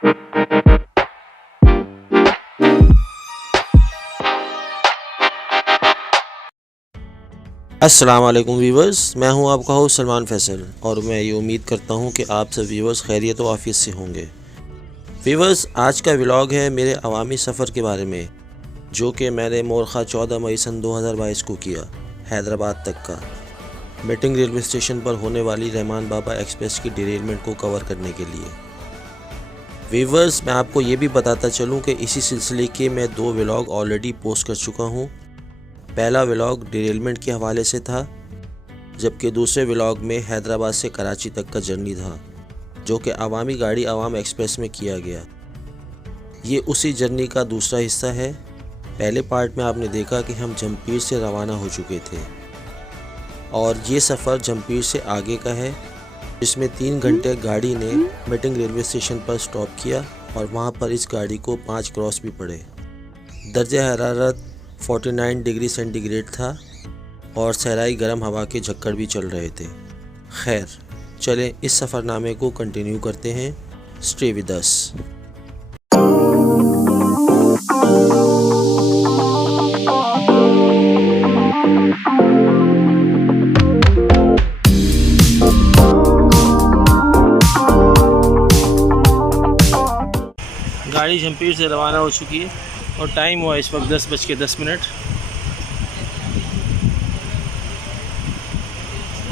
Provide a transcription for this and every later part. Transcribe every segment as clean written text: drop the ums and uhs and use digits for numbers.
अस्सलाम वालेकुम व्यूवर्स, मैं हूं आपका होस्ट सलमान फैसल और मैं ये उम्मीद करता हूं कि आप सब व्यूवर्स खैरियत व आफियत से होंगे। व्यूवर्स, आज का व्लॉग है मेरे अवामी सफ़र के बारे में, जो कि मैंने मोरखा 14 मई सन 2022 को किया, हैदराबाद तक का। मीटिंग रेलवे स्टेशन पर होने वाली रहमान बाबा एक्सप्रेस की डिरेलमेंट को कवर करने के लिए। व्यूवर्स, मैं आपको ये भी बताता चलूँ कि इसी सिलसिले के मैं 2 व्लॉग ऑलरेडी पोस्ट कर चुका हूँ। पहला व्लॉग डिरेलमेंट के हवाले से था, जबकि दूसरे व्लॉग में हैदराबाद से कराची तक का जर्नी था, जो कि अवामी गाड़ी अवाम एक्सप्रेस में किया गया। ये उसी जर्नी का दूसरा हिस्सा है। पहले पार्ट में आपने देखा कि हम जमपीर से रवाना हो चुके थे और ये सफ़र जमपीर से आगे का है, जिसमें 3 घंटे गाड़ी ने मीटिंग रेलवे स्टेशन पर स्टॉप किया और वहाँ पर इस गाड़ी को 5 क्रॉस भी पड़े। दर्जा हरारत 49 डिग्री सेंटीग्रेड था और सहराई गर्म हवा के झक्कड़ भी चल रहे थे। खैर, चलें इस सफ़रनामे को कंटिन्यू करते हैं। Stay with us. गाड़ी जमपीर से रवाना हो चुकी है और टाइम हुआ इस वक्त 10:10।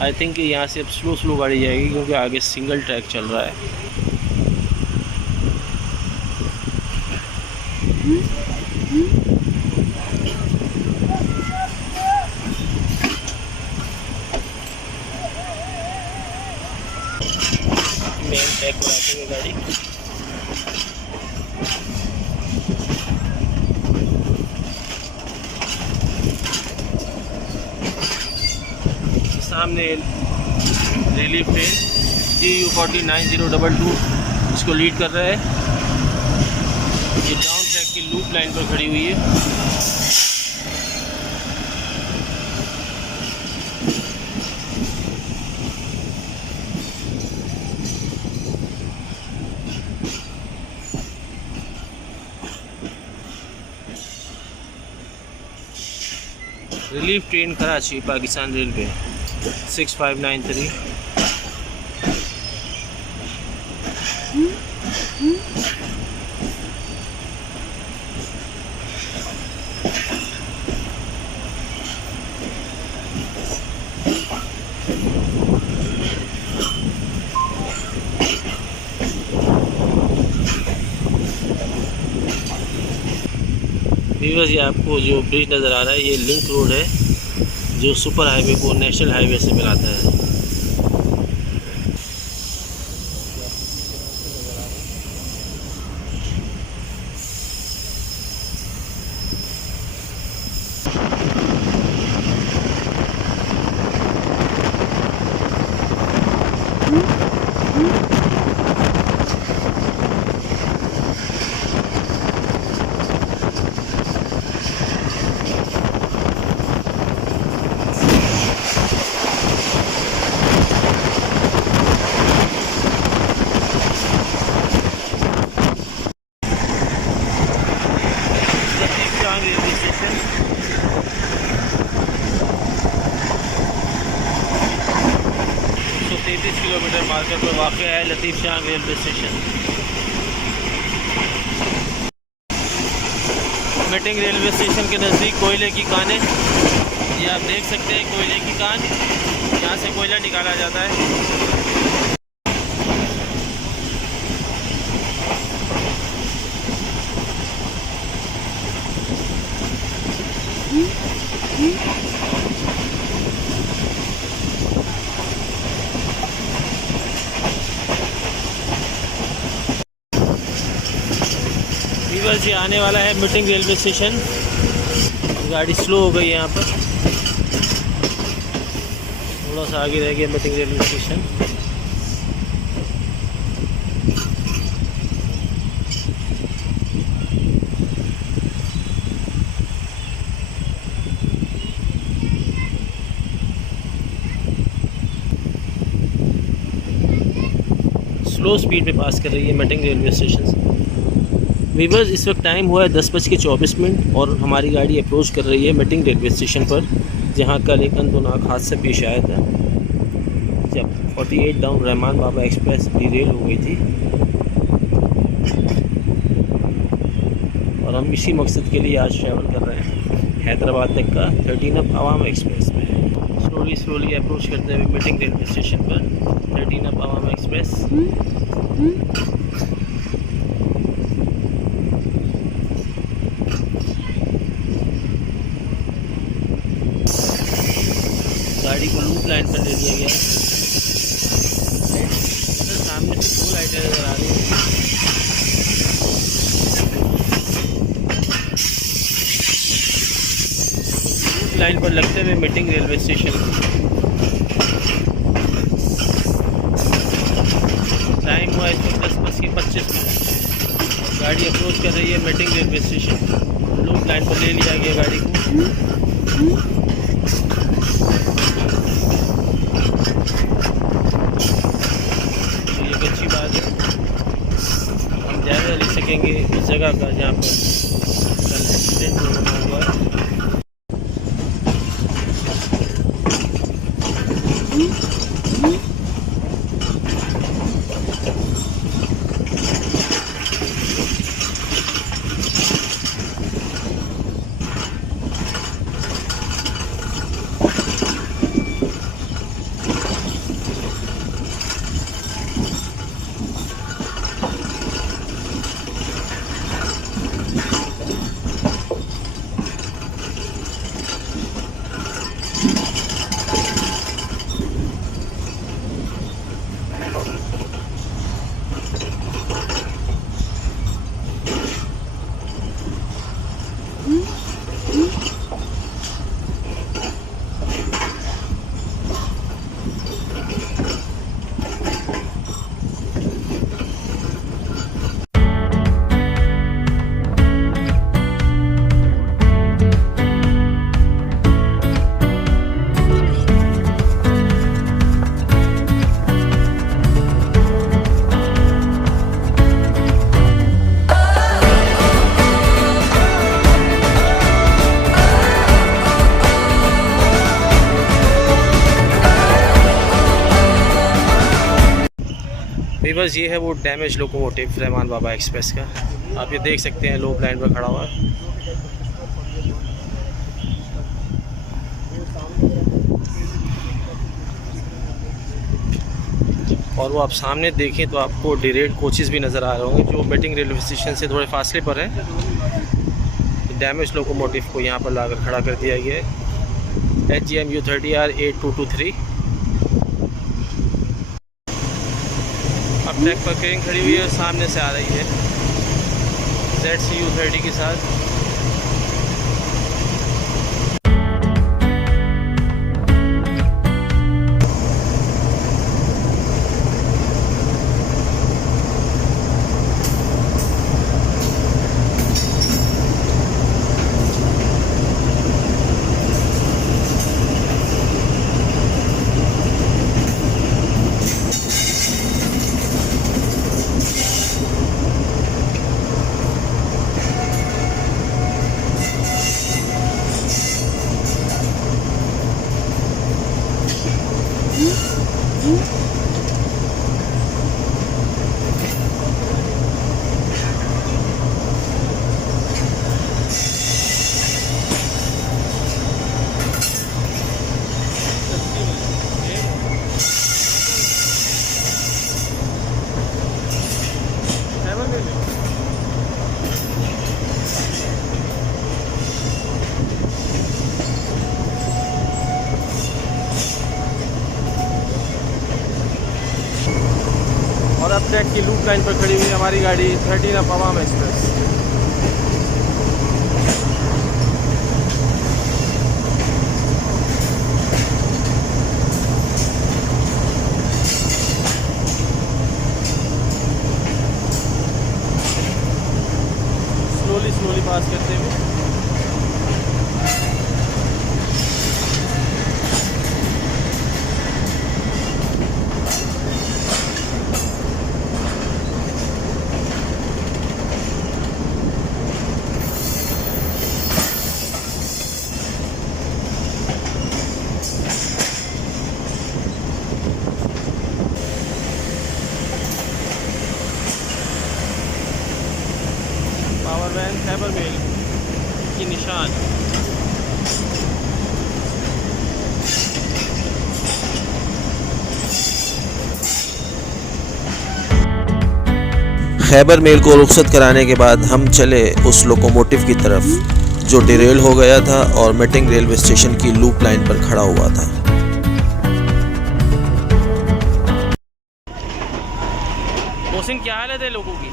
आई थिंक कि यहाँ से अब स्लो गाड़ी जाएगी, क्योंकि आगे सिंगल ट्रैक चल रहा है। मेन ट्रैक पर आते हुए गाड़ी सामने रिलीफ ट्रेन GU409022 इसको लीड कर रहा है। ये डाउन ट्रैक की लूप लाइन पर खड़ी हुई है। Relief train Karachi Pakistan railway 6593। Viewers, ये आपको जो ब्रिज नज़र आ रहा है, ये लिंक रोड है जो सुपर हाईवे को नेशनल हाईवे से मिलाता है। रेलवे स्टेशन 133 किलोमीटर मार्कर पर वाक़ है Latif Shah railway station. Meeting railway station के नज़दीक कोयले की कानें, ये आप देख सकते हैं। कोयले की कान, यहाँ से कोयला निकाला जाता है। व्यूअर्स, ये आने वाला है मीटिंग रेलवे स्टेशन। गाड़ी स्लो हो गई है यहाँ पर, थोड़ा सा आगे रह गया meeting railway station. Slow speed में पास कर रही है मेटिंग रेलवे स्टेशन से। वीवर्स, इस वक्त टाइम हुआ है 10:24 और हमारी गाड़ी अप्रोच कर रही है मेटिंग रेलवे स्टेशन पर, जहां कल एक अंदोनाक हादसा पेश आया था जब 48 डाउन रहमान बाबा एक्सप्रेस डिरेल हो गई थी। और हम इसी मकसद के लिए आज ट्रैवल कर रहे हैं हैदराबाद तक का 13 अप आवाम एक्सप्रेस में। स्लोली अप्रोच करते हुए मेटिंग रेलवे स्टेशन पर 13 अप आवाम एक्सप्रेस। गाड़ी को लूप लाइन पर ले लिया गया। सामने से 2 लाइटें नजर आ रही हैं। लूप लाइन पर लगते हुए मीटिंग रेलवे स्टेशन। टाइम हुआ इस वक्त 10:25 और गाड़ी अप्रोच कर रही है meeting railway station. Loop line पर ले लिया गया गाड़ी को। अच्छी बात है, हम जायज़ा ले सकेंगे उस जगह का जहाँ पर कल एक्सीडेंट हुआ है। बस ये है वो डैमेज लोकोमोटिव रहमान बाबा एक्सप्रेस का। आप ये देख सकते हैं लूप लाइन पर खड़ा हुआ है। और वो आप सामने देखें तो आपको डिरेड कोचेज़ भी नज़र आ रहे होंगे जो मीटिंग रेलवे स्टेशन से थोड़े फासले पर हैं। डैमेज लोकोमोटिव को यहाँ पर लाकर खड़ा कर दिया गया है। HGM U30R 8223। अब ट्रैक पर क्रेन खड़ी हुई है, सामने से आ रही है ZC U30 के साथ। और अब ट्रैक की लूप लाइन पर खड़ी हुई हमारी गाड़ी 13 अप आवाम एक्सप्रेस। स्लोली पास करते हुए माबैन खैबर मेल की निशान। खैबर मेल को रुखसत कराने के बाद हम चले उस लोकोमोटिव की तरफ जो डिरेल हो गया था और मेटिंग रेलवे स्टेशन की लूप लाइन पर खड़ा हुआ था। मोहसिन, क्या हालत है लोगों की?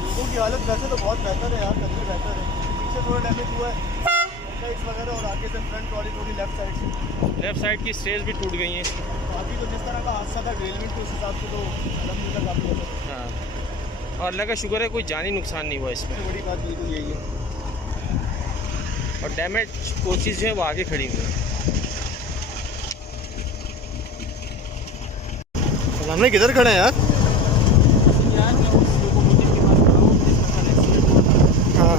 लोगों की हालत वैसे तो बहुत बेहतर है यार, काफ़ी बेहतर है। पीछे थोड़ा डैमेज हुआ है हेडलाइट्स वगैरह, और आगे से फ्रंट वाली थोड़ी लेफ्ट साइड की स्टेज भी टूट गई हैं। बाकी तो जिस तरह का हादसा था रेलवे के उस हिसाब से तो अलहमदुलिल्लाह काफ़ी बेहतर है। हाँ, और अल्लाह का शुक्र है कोई जानी नुकसान नहीं हुआ इसमें। सबसे बड़ी बात बिल्कुल यही है। और डैमेज कोचेज़ जो है वो आगे खड़ी हुई हैं। हमने किधर खड़े हैं यार? हाँ,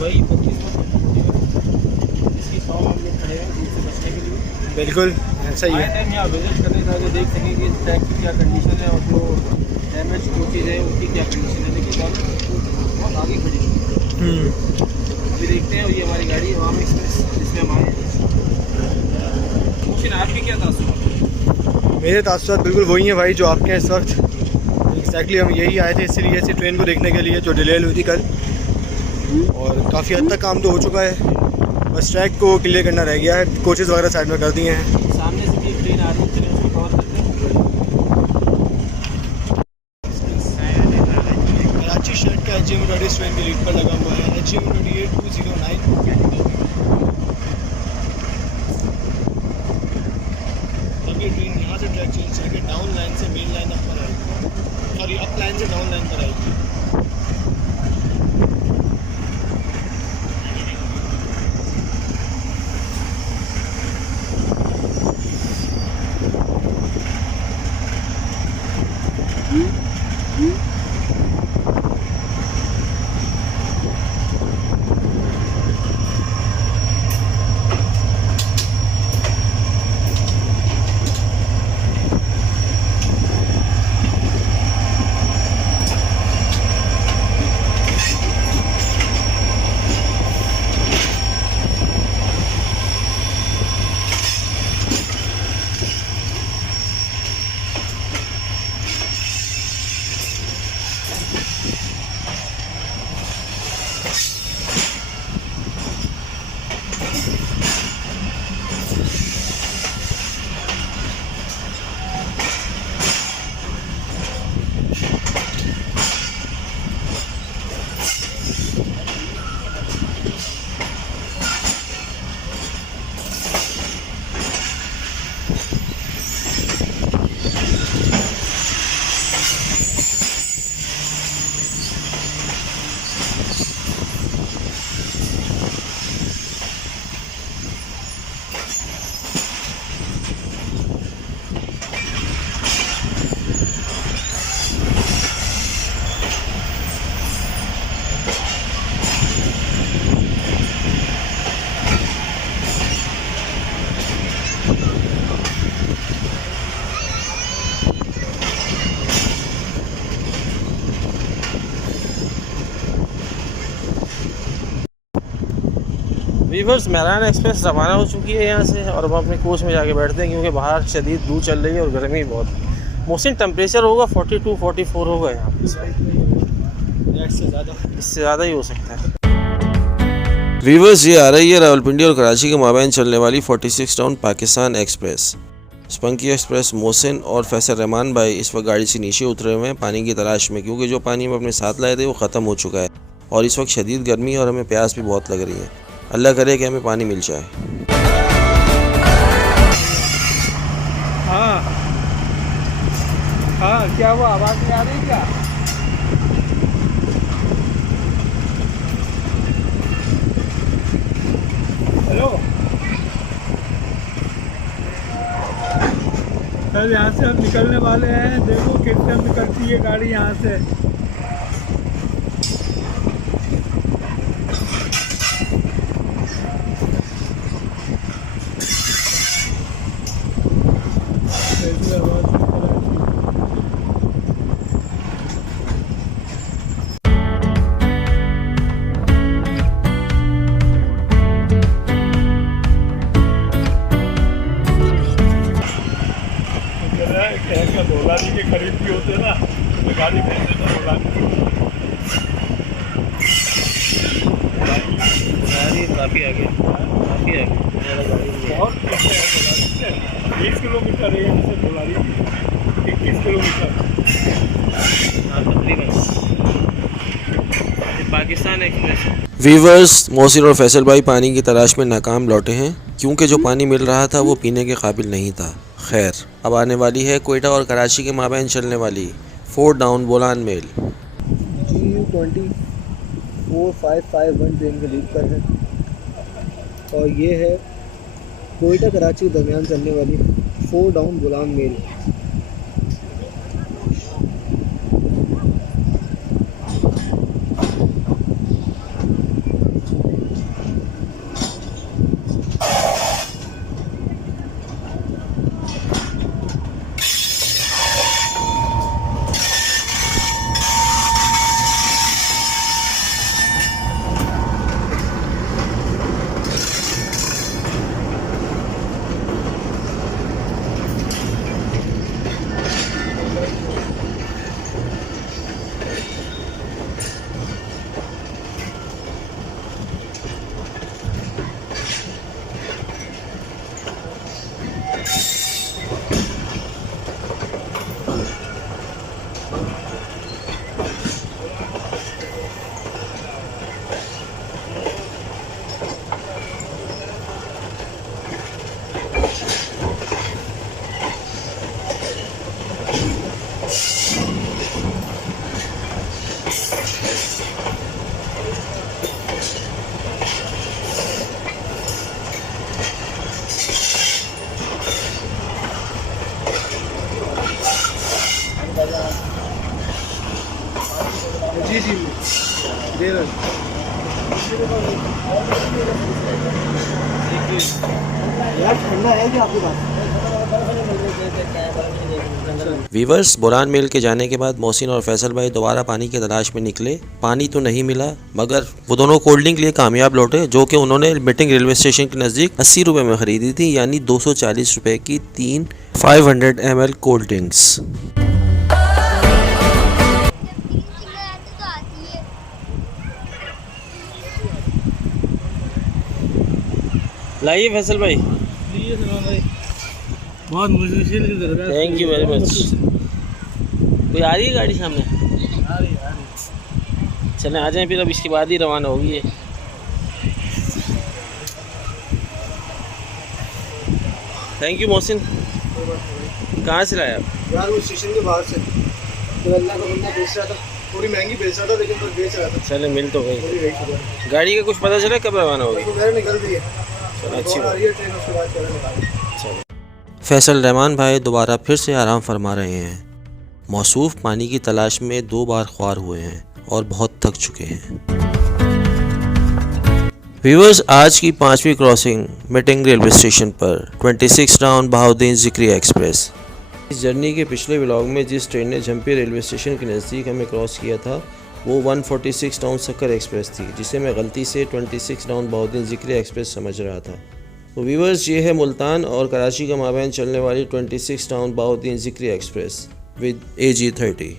वही 25 बिल्कुल ऐसा ही है। टाइम यहाँ विजिट करने ताकि देख सकें कि इस ट्रैक की क्या कंडीशन है और जो डैमेज कोचेज है उनकी क्या कंडीशन है। लेकिन बहुत आगे खड़ी है। अभी देखते हैं। और ये हमारी गाड़ी है अवामी एक्सप्रेस जिसमें हम आए। मुझे आपके क्या तासुरात? मेरे तासुरात बिल्कुल वही हैं भाई जो आपके हैं इस वक्त। एग्जैक्टली हम यही आए थे इसीलिए इसी ट्रेन को देखने के लिए जो डिले हुई थी कल, और काफ़ी हद तक काम तो हो चुका है, बस ट्रैक को क्लियर करना रह गया है। कोचेज़ वगैरह साइड में कर दिए हैं। सामने से भी एक ट्रेन आ रही है, चलिए उसको कवर करते हैं। कराची शहर का HM ट्रेन की लीड पर लगा हुआ है, HM 209। अब ये ट्रेन यहाँ से ट्रैक चेंज करके डाउन लाइन से मेन लाइन अप पर आएगी, सॉरी अप लाइन से डाउन लाइन पर आएगी। वीवर्स, मेहरान एक्सप्रेस रवाना हो चुकी है यहाँ से और हम अपने कोच में जाके बैठते हैं क्योंकि बाहर शदीद लू चल रही है और गर्मी बहुत। मोहसिन, टेम्परेचर होगा 42-44 होगा यहाँ पे। इससे ज़्यादा ही हो सकता है। वीवर्स, ये आ रही है रावलपिंडी और कराची के माबैन चलने वाली 46 टाउन पाकिस्तान एक्सप्रेस। स्पंकी एक्सप्रेस मोहसिन और फैसल रहमान भाई इस वक्त गाड़ी से नीचे उतरे हुए हैं पानी की तलाश में, क्योंकि जो पानी हम अपने साथ लाए थे वो ख़त्म हो चुका है और इस वक्त शदीद गर्मी है और हमें प्यास भी बहुत लग रही है। अल्लाह करे कि हमें पानी मिल जाए। हाँ हाँ, क्या हुआ? आवाज़ नहीं आ रही क्या? हेलो सर, यहाँ से हम निकलने वाले हैं। देखो किस टाइम निकलती है गाड़ी यहाँ से। खरीदी होते ना तो गाड़ी खरीदते तो बोला गाड़ी काफ़ी आगे बहुत पीछे है 20 किलोमीटर है यहाँ से बोलारी 21 किलोमीटर तकरीबन पाकिस्तान एक्सप्रेस। वीवर्स, मोहसिन और फैसल भाई पानी की तलाश में नाकाम लौटे हैं क्योंकि जो पानी मिल रहा था वो पीने के काबिल नहीं था। खैर, अब आने वाली है कोयटा और कराची के माबैन चलने वाली 4 down Bolan mail. GU20 4551 train के लीड पर है और ये है कोयटा कराची के दरमियान चलने वाली 4 डाउन बोलान मेल। जी दे रहे यार, ठंडा है क्या आपके पास? वीवर्स, बोलान मेल के जाने के बाद मोहसिन और फैसल भाई दोबारा पानी की तलाश में निकले। पानी तो नहीं मिला मगर वो दोनों कोल्ड ड्रिंक लिए कामयाब लौटे, जो कि उन्होंने मीटिंग रेलवे स्टेशन के नज़दीक 80 रुपये में ख़रीदी थी, यानी 240 रुपये की 3 500 ml कोल्ड ड्रिंक्स। लाइए फैसल भाई, बहुत मुश्किल से दरगाह। Thank you very much. कोई आ रही है गाड़ी सामने? चलें आ जाएं फिर, अब इसके बाद ही रवाना होगी ये। Thank you Mohsin. कहाँ से लाया आप? यार वो स्टेशन के बाहर से तो अल्लाह का बंदा बेच रहा था, थोड़ी महंगी बेच रहा था लेकिन तो बेच रहा था। चले मिल तो गई। थोड़ी रेट शुगर गाड़ी का कुछ पता चला कब रवाना होगी? तो मेरे निकल रही है, अच्छी बात। ट्रेन उसके बाद चलेगा। फैसल रहमान भाई दोबारा फिर से आराम फरमा रहे हैं। मौसूफ पानी की तलाश में 2 बार ख्वार हुए हैं और बहुत थक चुके हैं। व्यूअर्स, आज की 5वीं क्रॉसिंग मीटिंग रेलवे स्टेशन पर 26 डाउन बहाउद्दीन ज़िक्री एक्सप्रेस। इस जर्नी के पिछले व्लॉग में जिस ट्रेन ने झम्पी रेलवे स्टेशन के नज़दीक हमें क्रॉस किया था वो 146 डाउन सक्कर एक्सप्रेस थी, जिसे मैं गलती से 26 डाउन बहाउद्दीन ज़िक्री एक्सप्रेस समझ रहा था। तो व्यूअर्स, ये है मुल्तान और कराची का माबैन चलने वाली 26 down Bahauddin Zikri express with AG30।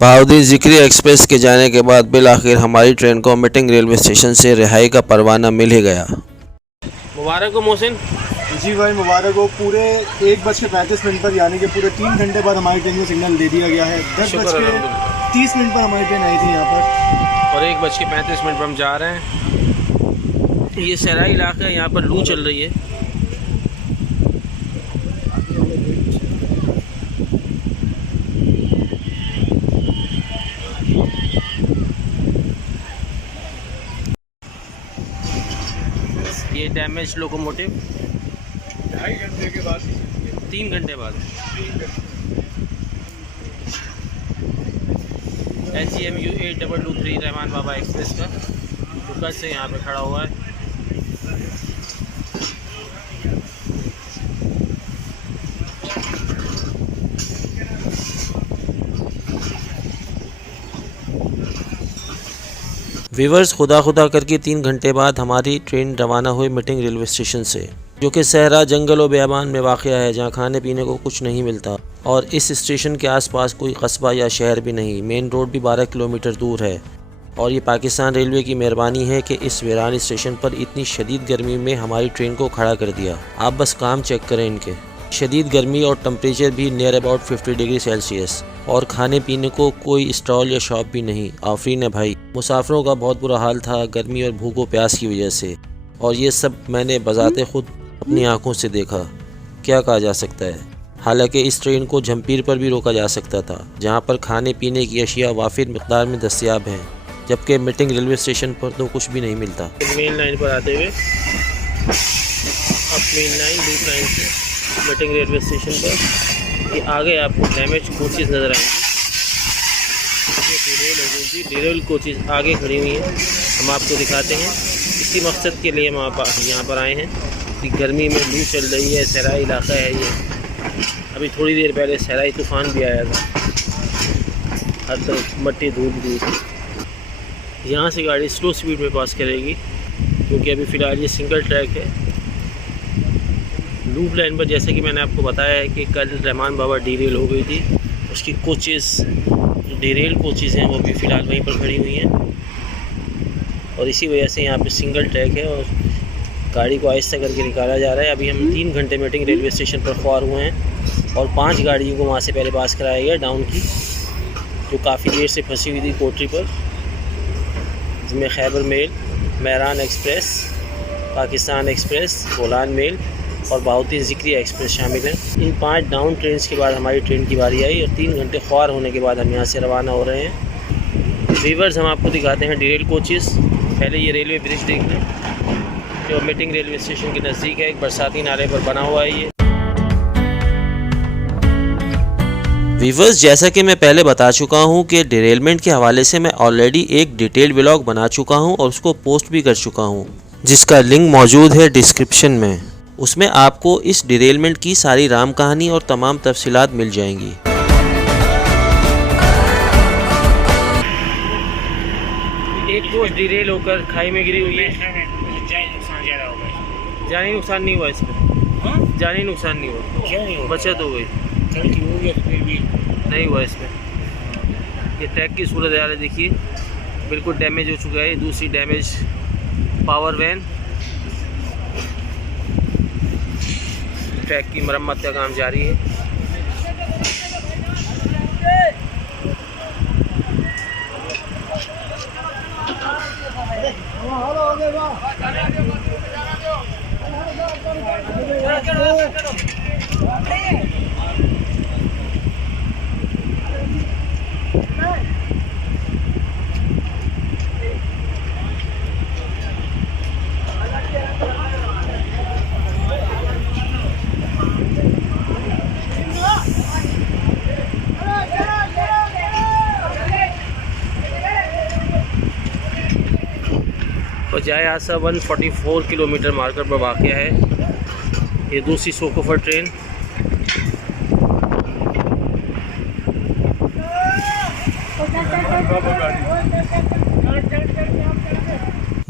Bahauddin Zikri express के जाने के बाद बिल आखिर हमारी ट्रेन को मीटिंग रेलवे स्टेशन से रिहाई का परवाना मिल ही गया। मुबारक हो मोहसिन। जी भाई मुबारक हो। पूरे 1:35 पर यानी कि पूरे 3 घंटे बाद हमारी ट्रेन को सिग्नल दे दिया गया है। 10:30 पर हमारी ट्रेन आई थी यहाँ पर और 1:35 पर हम जा रहे हैं। ये सहराई इलाका है, यहाँ पर लू चल रही है। ये डैमेज लोकोमोटिव 2.5 घंटे के बाद 3 घंटे बाद SGMU 8223 रहमान बाबा एक्सप्रेस का जो कल से यहाँ पे खड़ा हुआ है। वीवर्स, खुदा करके 3 घंटे बाद हमारी ट्रेन रवाना हुई मीटिंग रेलवे स्टेशन से, जो कि सहरा जंगल और बेयाबान में वाक़या है, जहाँ खाने पीने को कुछ नहीं मिलता और इस स्टेशन के आसपास कोई कस्बा या शहर भी नहीं। मेन रोड भी 12 किलोमीटर दूर है और ये पाकिस्तान रेलवे की मेहरबानी है कि इस वीरान स्टेशन पर इतनी शदीद गर्मी में हमारी ट्रेन को खड़ा कर दिया। आप बस काम चेक करें इनके। शदीद गर्मी और टेम्परेचर भी नियर अबाउट 50 डिग्री सेल्सियस और खाने पीने को कोई स्टॉल या शॉप भी नहीं। आफरीन है भाई। मुसाफिरों का बहुत बुरा हाल था गर्मी और भूख व प्यास की वजह से, और ये सब मैंने बजाते खुद अपनी आंखों से देखा। क्या कहा जा सकता है। हालांकि इस ट्रेन को झम्पीर पर भी रोका जा सकता था, जहां पर खाने पीने की अशिया वाफिर मिकदार में दस्तयाब हैं, जबकि मीटिंग रेलवे स्टेशन पर तो कुछ भी नहीं मिलता। मेन लाइन पर आते हुए अब मेन लाइन लूप लाइन से मीटिंग रेलवे स्टेशन पर ये आगे आपको डैमेज कोचेज़ नज़र आएंगी। ये डिरेल हो गई थी, डिरेल कोचेज़ आगे खड़ी हुई हैं। हम आपको दिखाते हैं। इसी मकसद के लिए हम यहाँ पर आए हैं कि गर्मी में लू चल रही है, सहराई इलाका है ये। अभी थोड़ी देर पहले सहराई तूफ़ान भी आया था, हर तरफ मट्टी धूप। यहाँ से गाड़ी स्लो स्पीड में पास करेगी क्योंकि अभी फ़िलहाल ये सिंगल ट्रैक है। लूप लाइन पर जैसे कि मैंने आपको बताया है कि कल रहमान बाबा डीरेल हो गई थी, उसकी कोचेज़ जो डीरेल कोचेज़ हैं वो भी फ़िलहाल वहीं पर खड़ी हुई हैं और इसी वजह से यहाँ पे सिंगल ट्रैक है और गाड़ी को आहिस्ता करके निकाला जा रहा है। अभी हम 3 घंटे मीटिंग रेलवे स्टेशन पर ख्वार हुए हैं और 5 गाड़ियों को वहाँ से पहले पास कराया गया डाउन की, जो काफ़ी देर से फंसी हुई थी कोटरी पर, जिसमें Khyber mail, Mehran express, Pakistan express, Bolan mail और बहाउद्दीन ज़िक्री एक्सप्रेस शामिल हैं। इन 5 डाउन ट्रेन्स के बाद हमारी ट्रेन की बारी आई और 3 घंटे ख्वार होने के बाद हम यहाँ से रवाना हो रहे हैं। वीवर्स, हम आपको दिखाते हैं डिरेल कोचेज़। पहले ये रेलवे ब्रिज देख लें जो मीटिंग रेलवे स्टेशन के नज़दीक है, एक बरसाती नाले पर बना हुआ है ये। वीवर्स, जैसा कि मैं पहले बता चुका हूं कि डिरेलमेंट के हवाले से मैं ऑलरेडी एक डिटेल व्लॉग बना चुका हूं और उसको पोस्ट भी कर चुका हूं, जिसका लिंक मौजूद है डिस्क्रिप्शन में। उसमें आपको इस डिरेलमेंट की सारी राम कहानी और तमाम तफसीलात मिल जाएंगी। एक कोच डिरेल होकर खाई में गिरी हुई है। जानी नुकसान नहीं हुआ इसमें, जानी नुकसान नहीं हुआ, बचत हो गई, नहीं हुआ इसमें। ये ट्रैक की सूरत हाल है, देखिए बिल्कुल डैमेज हो चुका है। दूसरी डैमेज पावर वैन, ट्रैक की मरम्मत का काम जारी है। बजाय आसा 144 किलोमीटर मार्कर पर वाक़या है ये दूसरी सोकोफर ट्रेन।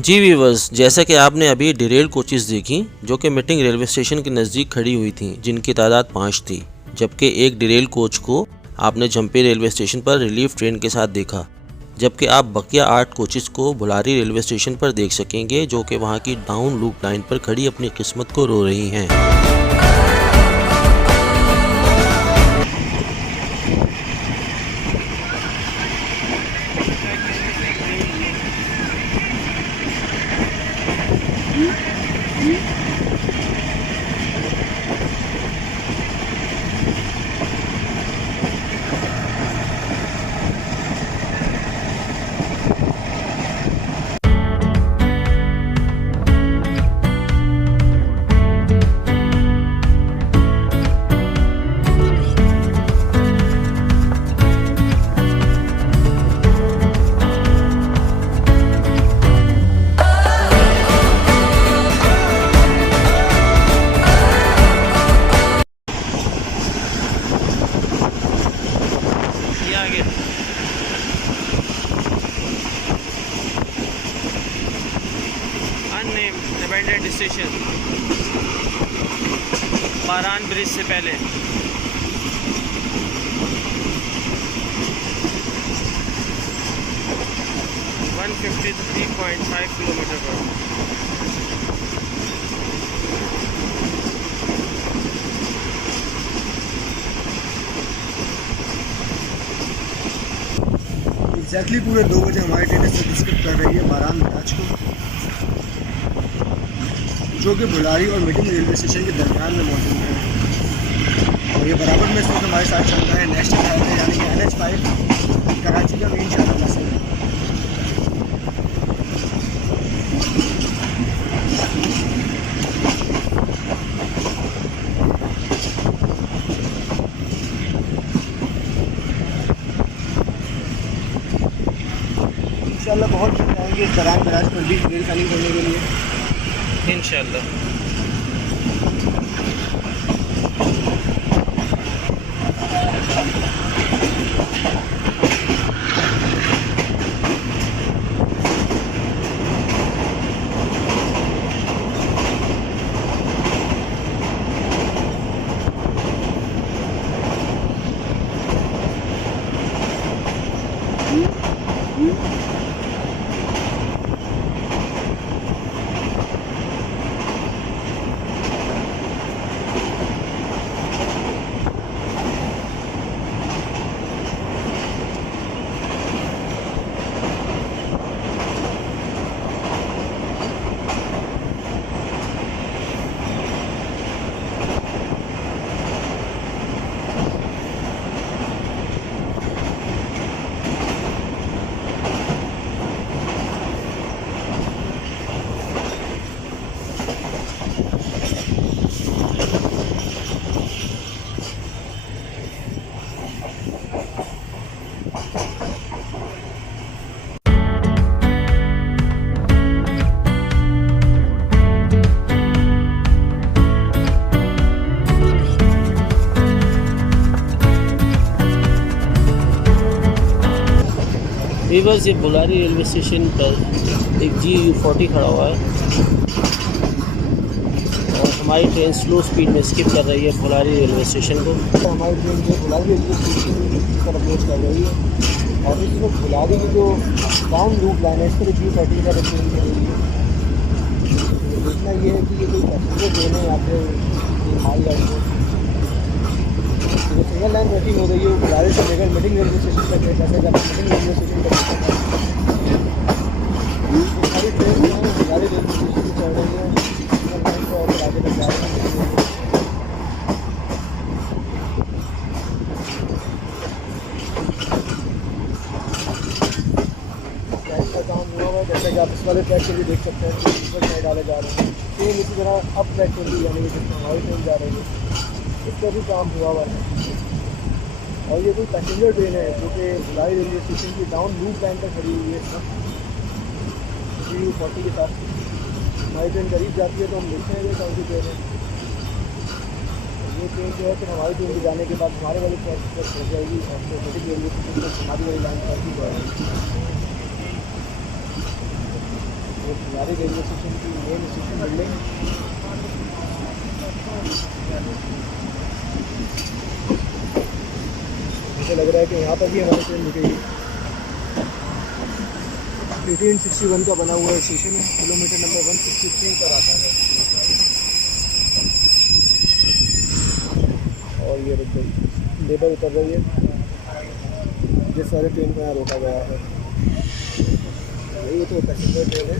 जी व्यूवर्स, जैसा कि आपने अभी डिरेल कोचेस देखी जो कि मीटिंग रेलवे स्टेशन के नज़दीक खड़ी हुई थी, जिनकी तादाद 5 थी, जबकि एक डिरेल कोच को आपने झम्पे रेलवे स्टेशन पर रिलीफ ट्रेन के साथ देखा, जबकि आप बकिया 8 कोचेस को भुलारी रेलवे स्टेशन पर देख सकेंगे जो कि वहां की डाउन लूप लाइन पर खड़ी अपनी किस्मत को रो रही हैं। अनअबैंडन्ड स्टेशन बारान ब्रिज से पहले। वन 53.5 किलोमीटर पर। एग्जैक्टली पूरे 2 बजे हमारी ट्रेन से डिस्कस कर रही है बारान ब्रांच को, जो कि भुलारी और मीटिंग रेलवे स्टेशन के दरमियान में मौजूद है। और ये बराबर में इस वक्त हमारे साथ चल रहा है नेशनल हाईवे यानी कि NH5 कराची का मेन शाखा मसला है। इंशाल्लाह बहुत जल्द आएंगे इस दरान बराज पर भी रेल खाली करने के लिए इंशाल्लाह। वीवर्स, ये भुलारी रेलवे स्टेशन पर एक GU40 खड़ा हुआ है और हमारी ट्रेन स्लो स्पीड में स्किप कर रही है भुलारी रेलवे स्टेशन को। हमारी ट्रेन जो भुलारी रेलवे स्टेशन पर अप्रोच कर रही है और इस वक्त भुलारी की जो डाउन लूप लाइन है इस पर GU40 का ट्रेन कर रही है। देखना ये है कि ये कोई पैसेंजर ट्रेन है या फिर माल गाड़ी है। जो सिंगल लाइन वेटिंग हो रही है वो भुलारी से लेकर मीटिंग रेलवे स्टेशन तक है, जैसे जब मीटिंग रेलवे स्टेशन तक सारी ट्रेन भुलारी रेलवे स्टेशन की चल रही है। सिंगल लाइन को और आगे तक जा रही है। का काम हुआ हुआ है, जैसे कि आप इस वाले ट्रैक से भी देख सकते हैं कि ऊपर नए डाले जा रहे हैं। सेम इसी तरह अप ट्रैक पर भी यानी कि जिसमें हमारी ट्रेन जा रही है इस पर भी काम हुआ हुआ है। और ये कोई पैसेंजर ट्रेन है जो कि भुलारी रेलवे स्टेशन की डाउन लूप लाइन पर खड़ी हुई है। GU40 के साथ हमारी ट्रेन करीब जाती है तो हम देखते हैं कि कौन सी ट्रेन है। ये ट्रेन जो है फिर हमारी ट्रेन के जाने के बाद हमारे वाले ट्रैक पर पहुँच जाएगी और फिर मीटिंग रेलवे स्टेशन पर हमारी वाली लाइन पर भी जाएगी। हमारी रेलवे स्टेशन की मेन स्टेशन बिल्डिंग। मुझे लग रहा है कि यहाँ पर भी हमारी ट्रेन रुकेगी। 1861 का बना हुआ स्टेशन है, किलोमीटर नंबर 163 पर आता है। और ये लेबर उतर रही है, जिस सारे ट्रेन को यहाँ रोका गया है। ये तो पैसेंजर ट्रेन है।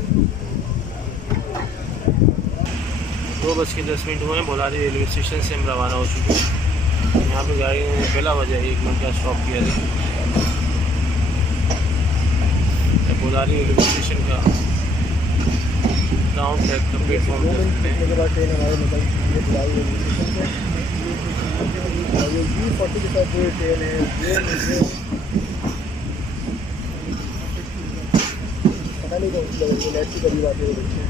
2:10 हुए हैं, भोलारी रेलवे स्टेशन से हम रवाना हो चुके हैं। यहाँ पे गाड़ी ने पहला बजा 1 मिनट का स्टॉप किया था। भोलारी रेलवे स्टेशन का ग्राउंड ट्रैक का प्लेटफॉर्म के बाद ट्रेन हमारे निकल चुकी है भोलारी रेलवे स्टेशन से। और ये G40 के साथ जो ट्रेन है ये मुझे पता नहीं कौन सी लगेगी, नेट के करीब आते हुए देखते हैं।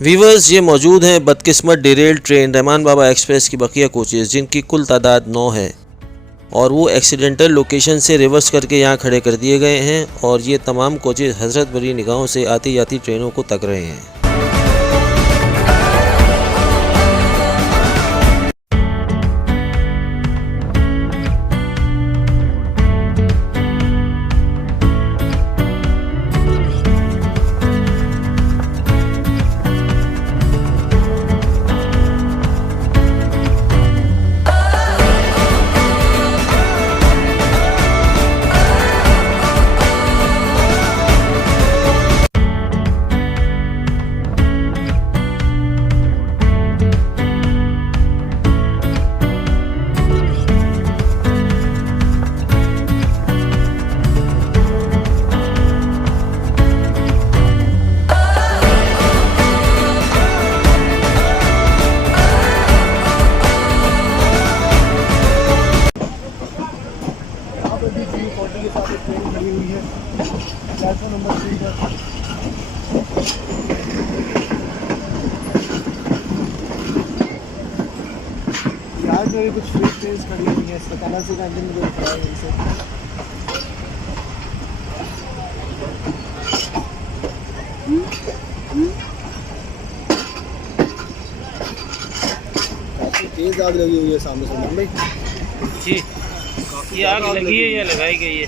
वीवर्स, ये मौजूद हैं बदकिस्मत डिरेल ट्रेन रहमान बाबा एक्सप्रेस की बकिया कोचेज़, जिनकी कुल तादाद 9 है और वो एक्सीडेंटल लोकेशन से रिवर्स करके यहाँ खड़े कर दिए गए हैं। और ये तमाम कोचेज़ हजरत बरी निगाहों से आती जाती ट्रेनों को तक रहे हैं। G40 के साथ एक ट्रेन खड़ी हुई है प्लेटफॉर्म नंबर 3 पर। यार में भी कुछ फ्री ट्रेन खड़ी हुई है, इसका कलर से इंजन मुझे दिख रहा है इनसे। काफ़ी तेज़ आग लगी हुई है सामने से मुंबई जी। ये आग लगी है या लगाई गई है?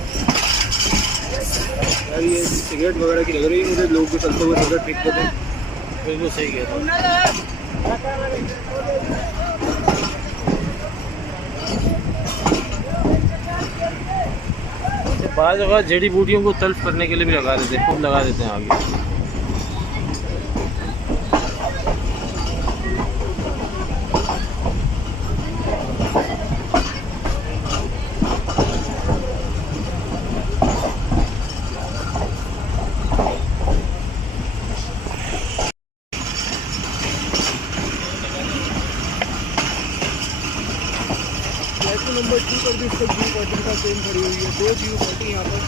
यार ये सिगरेट वगैरह की लग रही है मुझे, लोग जो चलते हुए सिगरेट फेंकते थे। बिल्कुल सही कह रहे हो। बाद जगह जड़ी बूटियों को तल्फ करने के लिए भी लगा देते हैं, खूब लगा देते हैं आगे। प्लेटफॉर्म नंबर 2 पर भी इसका G40 का ट्रेन खड़ी हुई है। 2 G40 यहाँ पर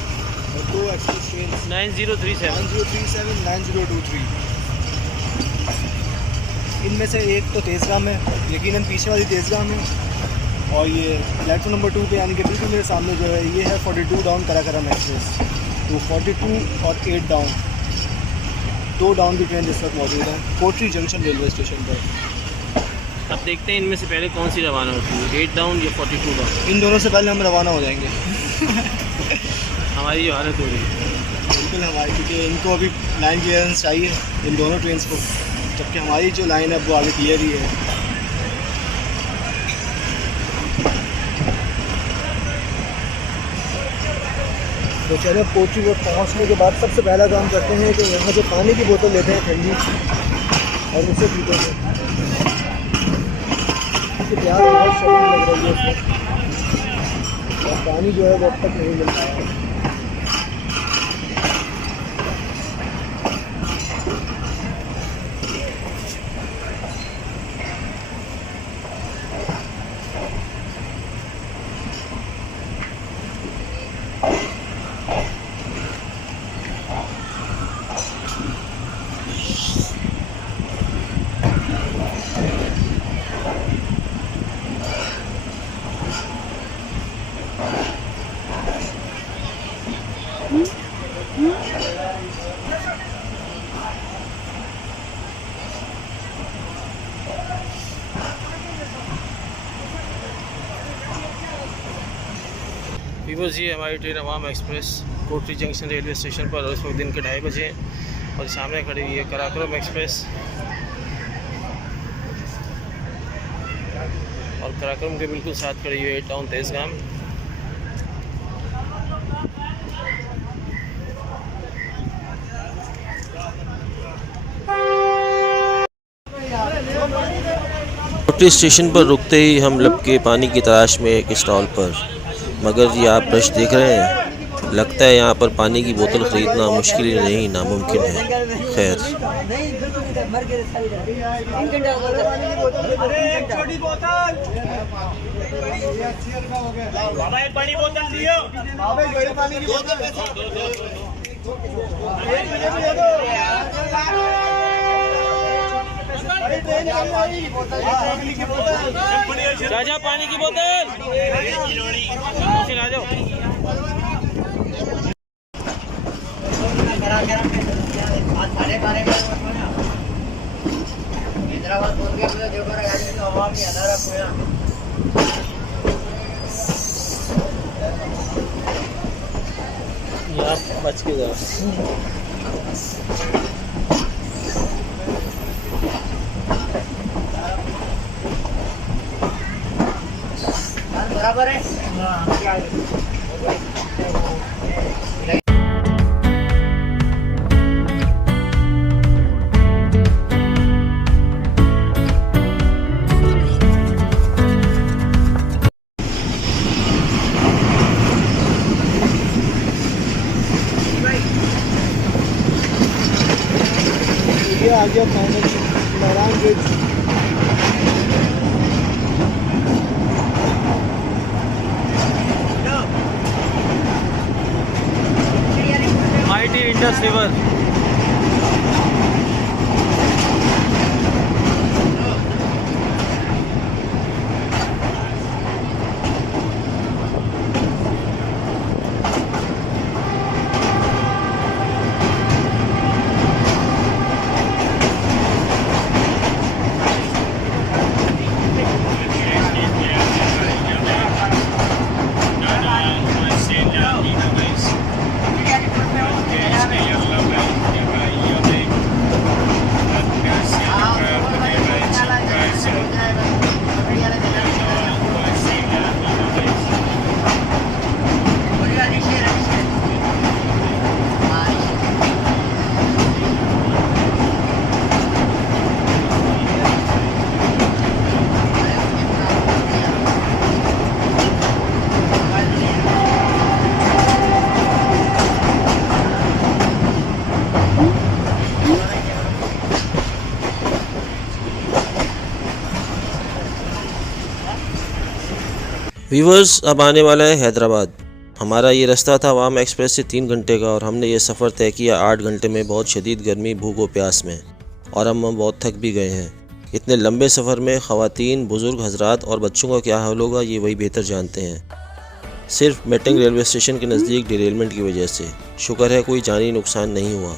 और 2 एक्सप्रेस ट्रेन 9037 9023। इनमें से एक तो तेज़गाम है, यकीनन पीछे वाली तेज़गाम है। और ये प्लेटफॉर्म नंबर 2 पे यानी कि बिल्कुल मेरे सामने जो है ये है 42 डाउन कराकरम एक्सप्रेस। तो 42 और 8 डाउन, 2 डाउन की ट्रेन जिस वक्त मौजूद है कोटरी जंक्शन रेलवे स्टेशन पर। अब देखते हैं इनमें से पहले कौन सी रवाना होती है, 8 डाउन या 42 डाउन। इन दोनों से पहले हम रवाना हो जाएंगे। हमारी जो हालत हो रही है बिल्कुल हमारी, क्योंकि इनको अभी लाइन क्लियरेंस चाहिए इन दोनों ट्रेन्स को, जबकि हमारी जो लाइन है वो आगे क्लियर ही है। तो चलो कोची रोड पहुँचने के बाद सबसे पहला काम करते हैं कि यहाँ जो पानी की बोतल लेते हैं ठंडी और उसे पीते हैं। प्यास बहुत शरीर लग रही है उसमें, और पानी जो है वो अब तक नहीं मिल पाया है। वीवर्स, ये हमारी ट्रेन अवाम एक्सप्रेस कोटरी जंक्शन रेलवे स्टेशन पर, और इस वक्त दिन के 2:30 बजे हैं और सामने खड़ी हुई है कराकोरम एक्सप्रेस। और कराकोरम के बिल्कुल साथ खड़ी हुई है टाउन तेजगाम। कोटरी स्टेशन पर रुकते ही हम लपके पानी की तलाश में एक स्टॉल पर, मगर ये आप रश देख रहे हैं, लगता है यहाँ पर पानी की बोतल ख़रीदना मुश्किल ही नहीं नामुमकिन है। खैर, राजा पानी की बोतल आ जाओ। बच के जाओ। बराबर है। ये आ गया final Narayan bridge. Mighty Indus river. Viewers, अब आने वाला है हैदराबाद। हमारा ये रास्ता था अवाम एक्सप्रेस से 3 घंटे का, और हमने ये सफ़र तय किया 8 घंटे में, बहुत शदीद गर्मी, भूख व प्यास में, और हम बहुत थक भी गए हैं। इतने लंबे सफ़र में ख़वातीन, बुज़ुर्ग हजरात और बच्चों का क्या हाल होगा ये वही बेहतर जानते हैं। सिर्फ मेटिंग रेलवे स्टेशन के नज़दीक डिरेलमेंट की वजह से, शुक्र है कोई जानी नुकसान नहीं हुआ,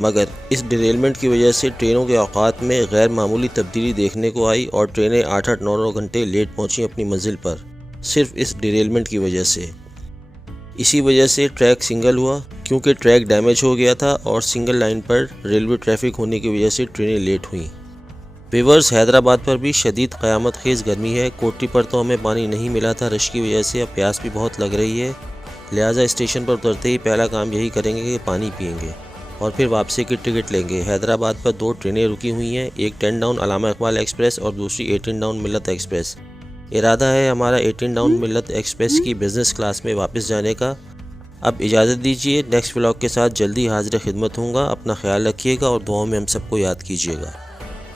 मगर इस डिरेलमेंट की वजह से ट्रेनों के औकात में गैर मामूली तब्दीली देखने को आई और ट्रेनें 8-8, 9-9 घंटे लेट पहुंची अपनी मंजिल पर, सिर्फ इस डिरेलमेंट की वजह से। इसी वजह से ट्रैक सिंगल हुआ, क्योंकि ट्रैक डैमेज हो गया था और सिंगल लाइन पर रेलवे ट्रैफिक होने की वजह से ट्रेनें लेट हुईं। वीवर्स, हैदराबाद पर भी शदीद क़यामत खेज़ गर्मी है। कोटरी पर तो हमें पानी नहीं मिला था रश की वजह से, अब प्यास भी बहुत लग रही है, लिहाजा स्टेशन पर उतरते ही पहला काम यही करेंगे कि पानी पिएंगे और फिर वापसी की टिकट लेंगे। हैदराबाद पर 2 ट्रेनें रुकी हुई हैं, एक 10 डाउन अलामा इकबाल एक्सप्रेस और दूसरी 18 डाउन मिल्लत एक्सप्रेस। इरादा है हमारा 18 डाउन मिल्लत एक्सप्रेस की बिज़नेस क्लास में वापस जाने का। अब इजाज़त दीजिए, नेक्स्ट व्लॉग के साथ जल्दी हाजिर खिदमत होऊंगा। अपना ख्याल रखिएगा और दुआओं में हम सबको याद कीजिएगा।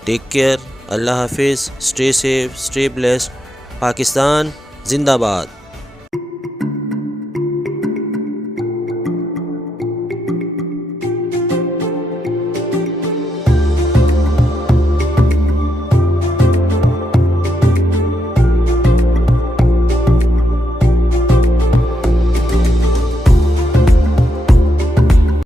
टेक केयर, अल्लाह हाफिज़, stay safe, stay blessed. Pakistan जिंदाबाद।